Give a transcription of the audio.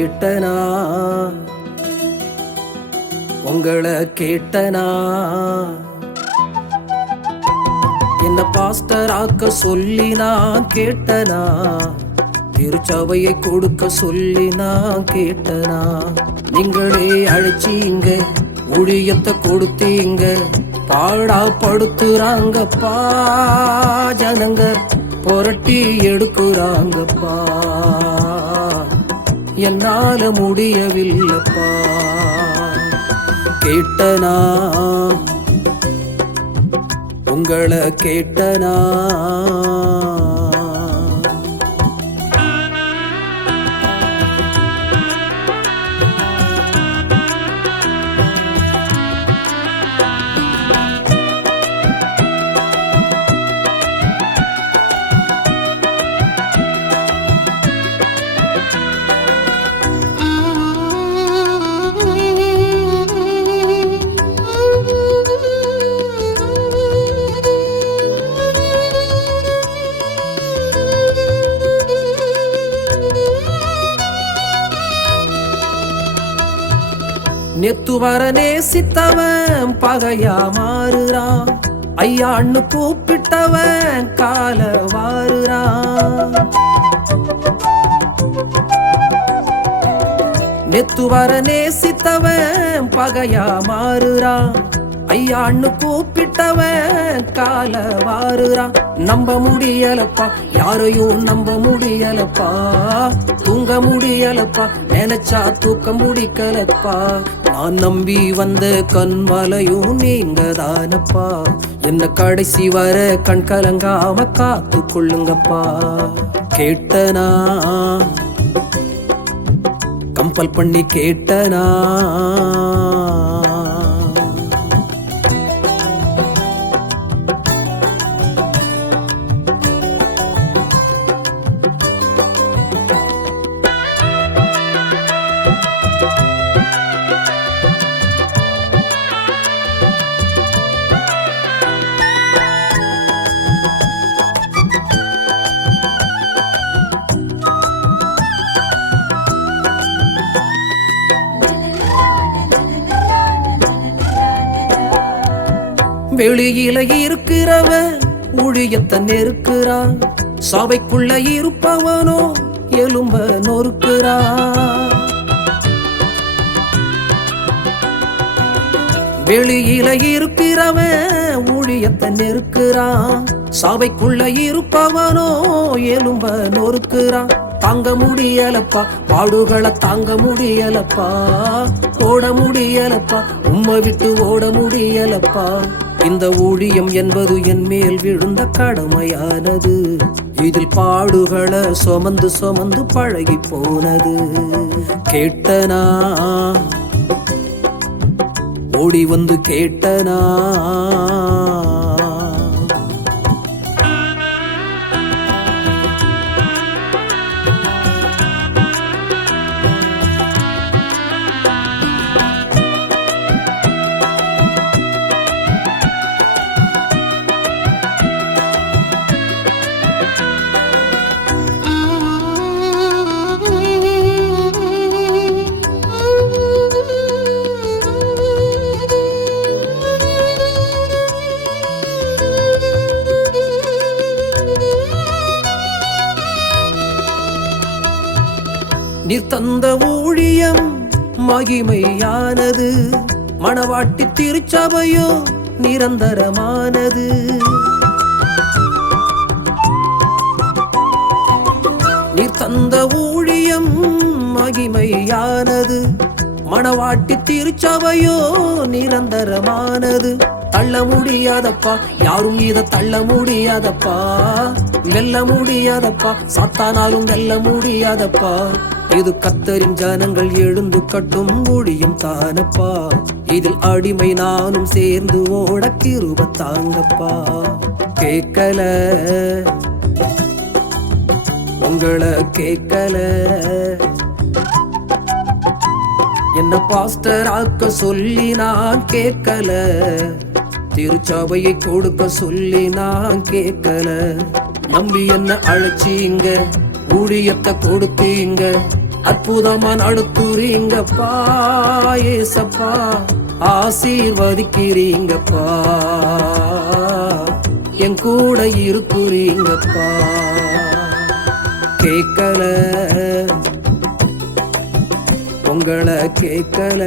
கேட்டனா உங்களை கேட்டனா என்ன பாஸ்டர் ஆக்க சொல்லி நான் கேட்டனா திருச்சபையை கொடுக்க சொல்லி நான் கேட்டனா நீங்களே அழைச்சீங்க ஊழியத்தை கொடுத்தீங்க பாடா படுத்துறாங்கப்பா ஜனங்க புரட்டி எடுக்குறாங்கப்பா என்னால முடியவில்லைப்பா கேட்டனா உங்களை கேட்டனா நேத்து வர நேசித்தவன் பகையா மாறுறான் ஐயான்னு கூப்பிட்டவன் கால வாருறான் நேத்து வர நேசித்தவன் பகையா மாறுறான் ஐயான்னு கூப்பிட்டவன் கால வாருறான் நம்ப முடியலப்பா யாரையும் நம்ப முடியலப்பா தூங்க முடியலப்பா நினைச்சா தூக்க முடிக்கலப்பா நான் நம்பி வந்த கண்மலையும் நீங்க தானப்பா என்ன கடைசி வர கண் கலங்காம காத்து கொள்ளுங்கப்பா கேட்டனா கம்பல் பண்ணி கேட்டனா வெளியில இருக்கிறவன் ஊழியத்தை நெருக்குறான் சபைக்குள்ள இருப்பவனோ எலும்ப நொறுக்குறான் வெளியில இருக்கிறவன் ஊழியத்தை நெருக்குறான் சபைக்குள்ள இருப்பவனோ எலும்ப நொறுக்குறான் தாங்க முடியலப்பா பாடுகளை தாங்க முடியலப்பா ஓட முடியலப்பா உம்மை விட்டு ஓட முடியலப்பா இந்த ஊழியம் என்பது என் மேல் விழுந்த கடமையானது இதில் பாடுகளை சுமந்து சுமந்து பழகி போனது கேட்டனா ஓடி வந்து கேட்டனா நீர் தந்த ஊழியம் மகிமையானது மணவாட்டி திருச்சபையோ நிரந்தரமானது நீர் தந்த ஊழியம் மகிமையானது மணவாட்டி திருச்சபையோ நிரந்தரமானது தள்ள முடியாதப்பா யாரும் இத தள்ள முடியாதப்பா வெல்ல முடியாதப்பா சாத்தானாலும் வெல்ல முடியாதப்பா இது கர்த்தரின் ஜனங்கள் எழுந்து கட்டும் ஊழியம் தானப்பா இதில் அடிமை நானும் சேர்ந்து ஓட கிருபை தாங்கப்பா கேட்கல உங்களை கேட்கல என்ன பாஸ்டர் ஆக்க சொல்லி நான் கேட்கல திருச்சபையை கொடுக்க சொல்லி நான் கேட்கல நம்பி என்ன அழைச்சீங்க ஊழியத்தை கொடுத்தீங்க அற்புதமா நடத்துறீங்கப்பா ஏசப்பா, ஆசீர்வதிக்கிறீங்கப்பா, என் கூட இருக்கிறீங்கப்பா. கேட்கல உங்களை கேட்கல.